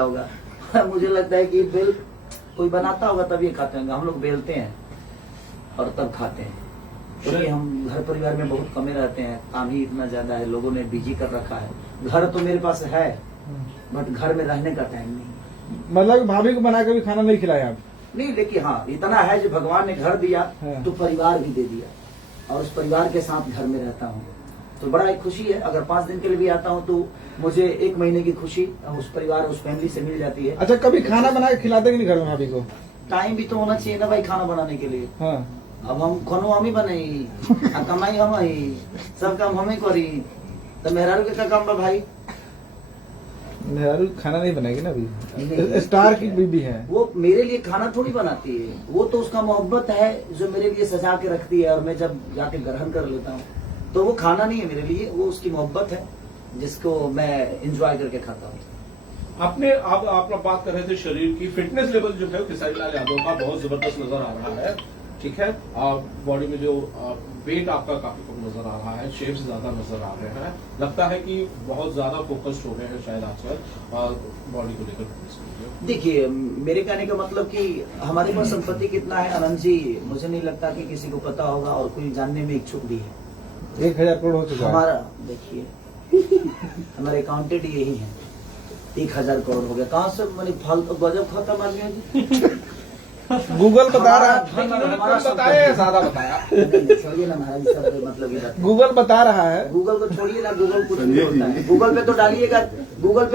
होगा। मुझे लगता है कि बेल कोई बनाता होगा तभी खाते होंगे। हम लोग बेलते हैं और तब खाते हैं, क्योंकि हम घर परिवार में बहुत कमे रहते हैं। काम ही इतना ज्यादा है, लोगों ने बिजी कर रखा है। घर तो मेरे पास है बट घर में रहने का टाइम नहीं। मतलब भाभी को बना के भी खाना नहीं खिलाया आप? नहीं, देखिए हाँ, इतना है जो भगवान ने घर दिया तो परिवार भी दे दिया, और उस परिवार के साथ घर में रहता हूँ तो बड़ा एक खुशी है। अगर 5 दिन के लिए भी आता हूँ तो मुझे 1 महीने की खुशी उस परिवार, उस फैमिली से मिल जाती है। अच्छा, कभी खाना बना के खिलाते कि नहीं घर में भाभी को? टाइम भी तो होना चाहिए ना भाई खाना बनाने के लिए। हाँ। अब हम खानो हम ही बनाई, कमाई हम ही, सब काम हम ही करी, तो मेहरारू के काम बा भाई। मेहरारू खाना नहीं बनाएगी ना अभी, स्टार की बीबी है वो। मेरे लिए खाना थोड़ी बनाती है, वो तो उसका मोहब्बत है जो मेरे लिए सजा के रखती है, और मैं जब जाके ग्रहण कर लेता हूँ तो वो खाना नहीं है मेरे लिए, वो उसकी मोहब्बत है जिसको मैं एंजॉय करके खाता हूँ। आपने आप बात कर रहे थे शरीर की, फिटनेस लेवल जो है खेसारी लाल यादव का बहुत जबरदस्त नजर आ रहा है, ठीक है। बॉडी में जो वेट आपका काफी कम नजर आ रहा है, शेप्स ज्यादा नजर आ रहे हैं, लगता है कि बहुत ज्यादा फोकस्ड हो रहे हैं शायद आजकल बॉडी को लेकर। देखिए, मेरे कहने का मतलब कि हमारे पास संपत्ति कितना है अनंत जी, मुझे नहीं लगता कि किसी को पता होगा और कोई जानने में इच्छुक भी है। 1000 करोड़ हो चुका है हमारा। देखिए हमारे अकाउंटेंट यही है, 1000 करोड़ हो गया। कहाँ से मैंने फालतू गजब खत्म आदमी है। गूगल बता रहा बताया ज्यादा बताया। छोड़िए ना महाराज, सब मतलब ये गूगल बता रहा है। गूगल को छोड़िए ना, गूगल कुछ नहीं होता है। गूगल पे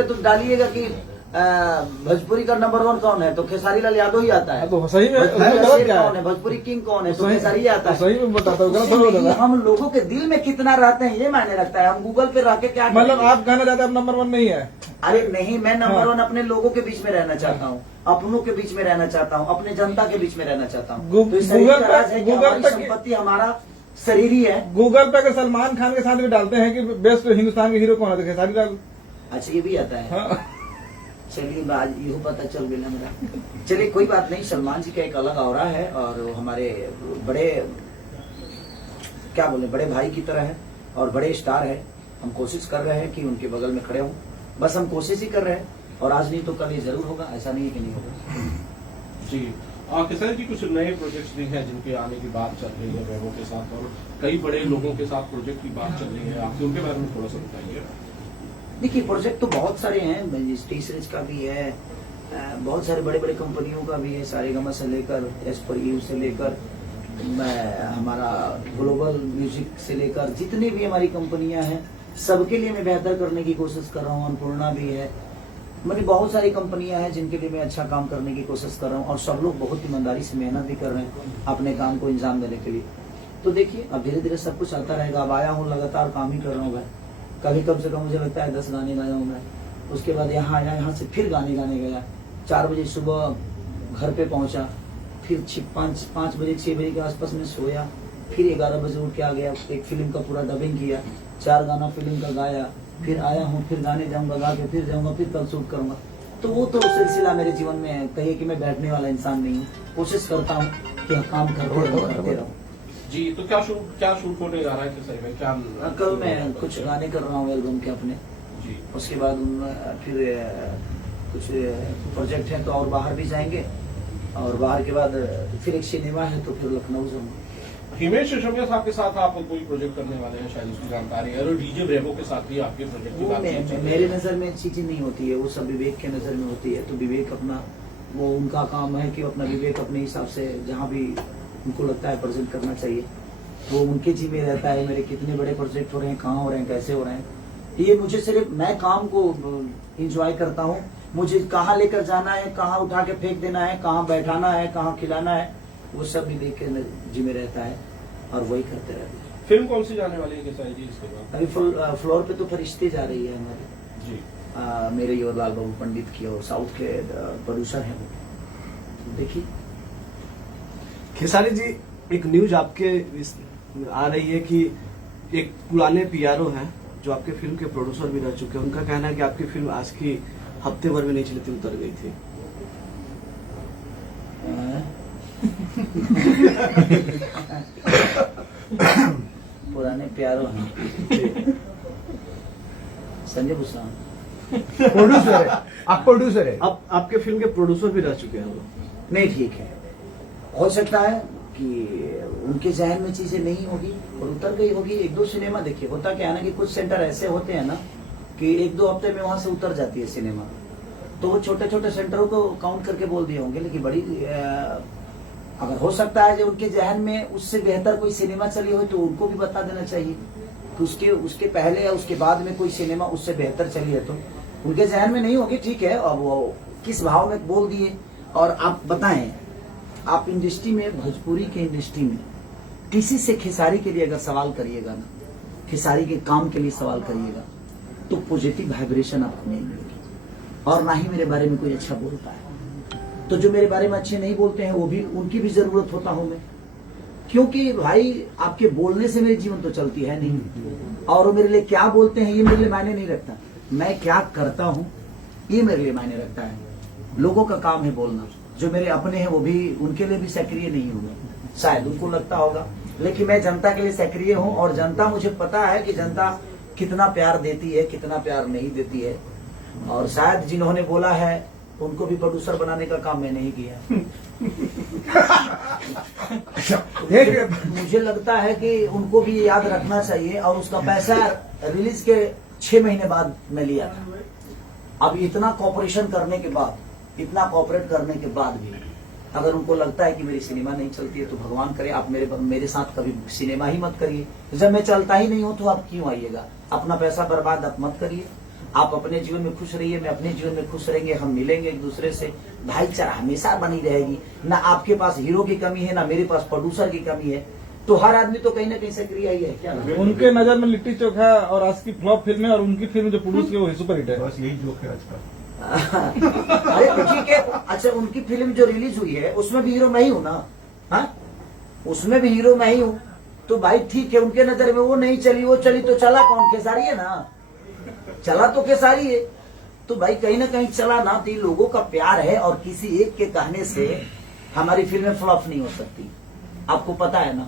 तो डालिएगा कि भोजपुरी का नंबर 1 कौन है, तो खेसारी लाल यादव ही आता है। तो सही में भोजपुरी शेर कौन है, भोजपुरी किंग कौन है, तो खेसारी ही आता है। सही में बताता हूँ। हम लोगों के दिल में कितना रहते हैं ये मायने रखता है। हम गूगल पे रह के क्या मतलब आप कहना चाहते हैं नंबर 1 नहीं है? अरे नहीं, मैं नंबर 1 अपने लोगों के बीच में रहना चाहता हूँ, अपनों के बीच में रहना चाहता हूँ, अपने जनता के बीच में रहना चाहता हूँ। तो गूगल पे संपत्ति हमारा शरीर ही है। गूगल पे सलमान खान के साथ भी डालते हैं कि बेस्ट हिंदुस्तान के हीरो कौन है, तो खेसारी लाल। अच्छा, ये भी आता है। हाँ। चलिए, आज ये पता चल गया मेरा। चलिए, कोई बात नहीं। सलमान जी का एक अलग ऑरा है, और वो हमारे बड़े, क्या बोले, बड़े भाई की तरह है और बड़े स्टार है। हम कोशिश कर रहे हैं कि उनके बगल में खड़े हों, बस हम कोशिश ही कर रहे हैं, और आज नहीं तो कल ये जरूर होगा, ऐसा नहीं है कि नहीं होगा। जी, खेसारी जी कुछ नए प्रोजेक्ट्स भी हैं जिनके आने की बात चल रही है वैभव के साथ, और कई बड़े लोगों के साथ प्रोजेक्ट की बात चल रही है, आप उनके बारे में थोड़ा सा बताइए। देखिए, प्रोजेक्ट तो बहुत सारे हैं, टी सीरीज का भी है, बहुत सारे बड़े बड़े कंपनियों का भी है, सारेगामा से लेकर एस पर यू से लेकर हमारा ग्लोबल म्यूजिक से लेकर जितनी भी हमारी कंपनियां हैं, सबके लिए मैं बेहतर करने की कोशिश कर रहा हूँ। अन्नपूर्णा भी है, मतलब बहुत सारी कंपनियां हैं जिनके लिए मैं अच्छा काम करने की कोशिश कर रहा हूँ, और सब लोग बहुत ईमानदारी से मेहनत भी कर रहे हैं अपने काम को अंजाम देने के लिए। तो देखिए, अब धीरे धीरे सब कुछ आता रहेगा। अब आया हूँ, लगातार काम ही कर रहा हूँ भाई। कभी कम से कम मुझे लगता है 10 गाने गाया हूँ मैं। उसके बाद यहाँ आया, यहाँ से फिर गाने गाने गया। 4 बजे सुबह घर पे पहुंचा, फिर 5 बजे 6 बजे के आसपास में सोया, फिर 11 बजे उठ के आ गया, एक फिल्म का पूरा डबिंग किया, 4 गाना फिल्म का गाया, फिर आया हूँ, फिर गाने जाऊंगा, गा के फिर जाऊंगा, फिर कल शूट करूंगा। तो वो तो सिलसिला मेरे जीवन में है। कहिए कि मैं बैठने वाला इंसान नहीं हूँ, कोशिश करता हूँ कि काम करते रहूँ। जी, तो क्या शूट होने जा रहा है खेसारी में, क्या? कल मैं कुछ गाने कर रहा हूँ एल्बम के अपने जी। उसके बाद फिर कुछ प्रोजेक्ट है तो और बाहर भी जाएंगे, और बाहर के बाद फिर एक सिनेमा है तो फिर लखनऊ जाऊंगा। हिमेश रेशमिया साहब के साथ आप कोई प्रोजेक्ट करने वाले हैं शायद, उसकी जानकारी है? और डीजे ब्रेवो के साथ भी आपके प्रोजेक्ट की बात? मेरे नजर में चीजें नहीं होती है, वो सब विवेक के नजर में होती है। तो विवेक अपना, वो उनका काम है कि अपना विवेक अपने हिसाब से जहाँ भी उनको लगता है प्रेजेंट करना चाहिए, वो उनके जी में रहता है। मेरे कितने बड़े प्रोजेक्ट हो रहे हैं, कहाँ हो रहे हैं, कैसे हो रहे हैं, ये मुझे सिर्फ, मैं काम को एंजॉय करता हूँ। मुझे कहाँ लेकर जाना है, कहाँ उठा के फेंक देना है, कहाँ बैठाना है, कहाँ खिलाना है, वो सब भी देख के जी में रहता है, और वही करते रहते हैं। फिल्म कौन सी जाने वाली है खेसारी जी इसके बाद? अभी फ्लोर पे तो फरिश्ते जा रही है हमारी जी, मेरे और लाल बाबू पंडित की, और साउथ के प्रोड्यूसर हैं वो। देखिए, खेसारी जी, एक न्यूज आपके आ रही है कि एक पुराने पीआरओ हैं जो आपके फिल्म के प्रोड्यूसर भी रह चुके हैं, उनका कहना है कि आपकी फिल्म आज की हफ्ते भर में नहीं चली थी, उतर गई थी। पुराने प्यारो हैं संजय भूषण। प्रोड्यूसर है, आप प्रोड्यूसर है। आप आपके फिल्म के प्रोड्यूसर भी रह चुके हैं वो। नहीं, ठीक है, हो सकता है कि उनके जहन में चीजें नहीं होगी और उतर गई होगी। एक दो सिनेमा देखिए, होता क्या है ना कि कुछ सेंटर ऐसे होते हैं ना कि एक दो हफ्ते में वहां से उतर जाती है सिनेमा, तो वो छोटे छोटे सेंटरों को काउंट करके बोल दिए होंगे। लेकिन बड़ी अगर हो सकता है जो उनके जहन में उससे बेहतर कोई सिनेमा चली हो तो उनको भी बता देना चाहिए कि उसके पहले या उसके बाद में कोई सिनेमा उससे बेहतर चली है, तो उनके जहन में नहीं होगी। ठीक है, अब वो किस भाव में बोल दिए। और आप बताएं, आप इंडस्ट्री में, भोजपुरी के इंडस्ट्री में किसी से खेसारी के लिए अगर सवाल करिएगा ना, खेसारी के काम के लिए सवाल करिएगा, तो पॉजिटिव वाइब्रेशन आपको नहीं मिलेगी। और ना ही मेरे बारे में कोई अच्छा बोलता है। तो जो मेरे बारे में अच्छे नहीं बोलते हैं, वो भी, उनकी भी जरूरत होता हूं मैं, क्योंकि भाई आपके बोलने से मेरे जीवन तो चलती है नहीं। और वो मेरे लिए क्या बोलते हैं ये मेरे लिए मायने नहीं रखता, मैं क्या करता हूं ये मेरे लिए मायने रखता है। लोगों का काम है बोलना, जो मेरे अपने हैं वो भी, उनके लिए भी सक्रिय नहीं हूं मैं, शायद उनको लगता होगा, लेकिन मैं जनता के लिए सक्रिय हूं। और जनता, मुझे पता है कि जनता कितना प्यार देती है, कितना प्यार नहीं देती है। और शायद जिन्होंने बोला है उनको भी प्रोड्यूसर बनाने का काम मैंने ही किया। मुझे लगता है कि उनको भी याद रखना चाहिए। और उसका पैसा रिलीज के 6 महीने बाद मैं लिया था। अब इतना कॉपरेशन करने के बाद, इतना कॉपरेट करने के बाद भी अगर उनको लगता है कि मेरी सिनेमा नहीं चलती है, तो भगवान करे आप मेरे साथ कभी सिनेमा ही मत करिए। जब मैं चलता ही नहीं हूं तो आप क्यों आइएगा? अपना पैसा बर्बाद आप मत करिए। आप अपने जीवन में खुश रहिए, मैं अपने जीवन में खुश रहेंगे, हम मिलेंगे एक दूसरे से, भाईचारा हमेशा बनी रहेगी। ना आपके पास हीरो की कमी है, ना मेरे पास प्रोड्यूसर की कमी है। तो हर आदमी तो कहीं ना कहीं सक्रिय ही है। क्या उनके नजर में लिट्टी चोखा और आज की फ्लॉप फिल्म है, और उनकी फिल्म जो प्रोड्यूस की वो सुपर हिट है। बस यही जोक है आज का। अरे ठीक है, अच्छा उनकी फिल्म जो रिलीज हुई है उसमें भी हीरो मैं ही हूं ना। हाँ, उसमें भी हीरो मैं ही हूं। तो भाई ठीक है, उनके नजर में वो नहीं चली, वो चली तो चला कौन? खेसारी है ना, चला तो खेसारी है। तो भाई कहीं ना कहीं चला ना, तो ये लोगों का प्यार है। और किसी एक के कहने से हमारी फिल्में फ्लॉप नहीं हो सकती। आपको पता है ना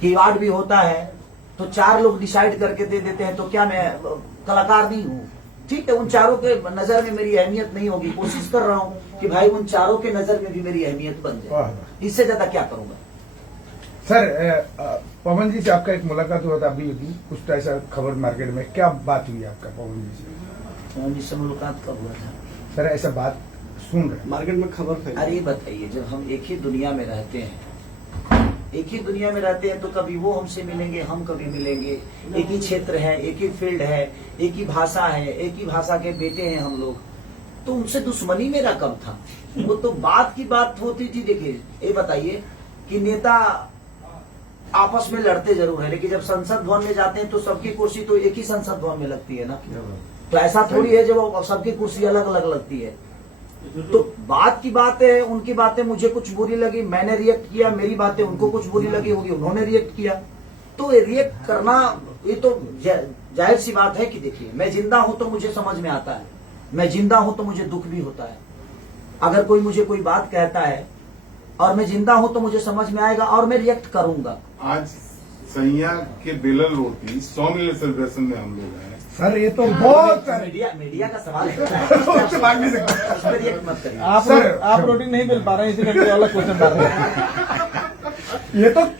कि अवार्ड भी होता है तो 4 लोग डिसाइड करके दे देते हैं, तो क्या मैं कलाकार नहीं हूं? ठीक है, उन चारों के नजर में मेरी अहमियत नहीं होगी। कोशिश कर रहा हूं कि भाई उन चारों के नजर में भी मेरी अहमियत बन जाए। इससे ज्यादा क्या करूंगा? सर, पवन जी से आपका एक मुलाकात हुआ था अभी कुछ ऐसा खबर मार्केट में, क्या बात हुई आपका पवन जी से? पवन जी से मुलाकात कब हुआ था? सर ऐसा बात सुन रहे मार्केट में खबर फैली। अरे बताइए, जब हम एक ही दुनिया में रहते हैं, एक ही दुनिया में रहते हैं, तो कभी वो हमसे मिलेंगे, हम कभी मिलेंगे। एक ही क्षेत्र है, एक ही फील्ड है, एक ही भाषा है, एक ही भाषा के बेटे हैं हम लोग। तो उनसे दुश्मनी मेरा कब था? वो तो बात की बात होती थी। देखिए, ये बताइए कि नेता आपस में लड़ते जरूर है, लेकिन जब संसद भवन में जाते हैं तो सबकी कुर्सी तो एक ही संसद भवन में लगती है ना। तो ऐसा थोड़ी है जब सबकी कुर्सी अलग अलग लगती है। तो बात की बात है, उनकी बातें मुझे कुछ बुरी लगी, मैंने रिएक्ट किया, मेरी बातें उनको कुछ बुरी लगी होगी, उन्होंने रिएक्ट किया। तो रिएक्ट करना ये तो जाहिर सी बात है कि देखिए, मैं जिंदा हूं तो मुझे समझ में आता है, मैं जिंदा हूं तो मुझे दुख भी होता है। अगर कोई मुझे कोई बात कहता है और मैं जिंदा हूं तो मुझे समझ में आएगा और मैं रिएक्ट करूंगा। आज सैया के बेलन रोटी 100 मिलियन सेलिब्रेशन में हम लोग हैं। सर ये तो बहुत मीडिया का सवाल है, उससे भाग नहीं सकते। उस पर रिएक्ट मत करिए। आप रोटी नहीं मिल पा रहे हैं, इसीलिए कोई अलग क्वेश्चन डाल रहे हैं।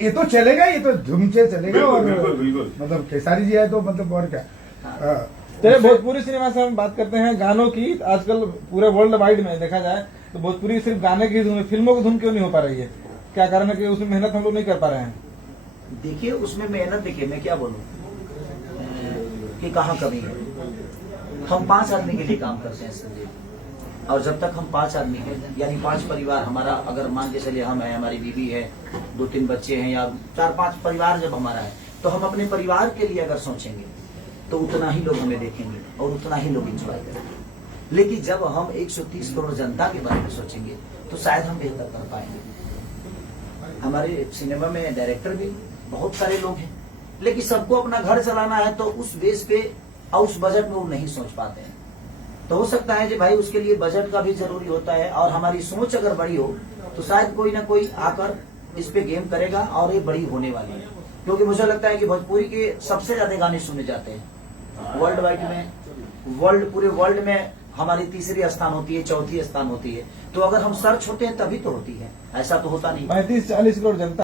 ये तो चलेगा, ये तो धूम से चलेगा। और बिल्कुल, बिल्कुल। मतलब खेसारी जी है तो मतलब और क्या। चलिए, भोजपुरी सिनेमा से हम बात करते हैं गानों की। आजकल पूरे वर्ल्ड वाइड में देखा जाए तो भोजपुरी सिर्फ गाने की धुन, फिल्मों की धुन क्यों नहीं हो पा रही है? क्या कारण है कि उसमें मेहनत हम लोग नहीं कर पा रहे हैं? देखिए, उसमें मेहनत, देखिए मैं क्या बोलूं कि कहाँ कमी है। हम 5 आदमी के लिए काम करते हैं संजय, और जब तक हम 5 आदमी हैं, यानी 5 परिवार हमारा, अगर मान के चलिए हम हैं, हमारी बीवी है, 2-3 बच्चे हैं, या 4-5 परिवार जब हमारा है, तो हम अपने परिवार के लिए अगर सोचेंगे तो उतना ही लोग हमें देखेंगे और उतना ही लोग एंजॉय करेंगे। लेकिन जब हम 130 करोड़ जनता के बारे में सोचेंगे तो शायद हम बेहतर कर पाएंगे। हमारे सिनेमा में डायरेक्टर भी बहुत सारे लोग हैं, लेकिन सबको अपना घर चलाना है, तो उस बेस पे और उस बजट में वो नहीं सोच पाते हैं। तो हो सकता है कि भाई उसके लिए बजट का भी जरूरी होता है, और हमारी सोच अगर बड़ी हो तो शायद कोई ना कोई आकर इस पे गेम करेगा और ये बड़ी होने वाली है। क्योंकि मुझे लगता है कि भोजपुरी के सबसे ज्यादा गाने सुने जाते हैं वर्ल्ड वाइड में। पूरे वर्ल्ड में हमारी तीसरी स्थान होती है, चौथी स्थान होती है। तो अगर हम सर्च होते हैं तभी तो होती है, ऐसा तो होता नहीं। 35-40 करोड़ जनता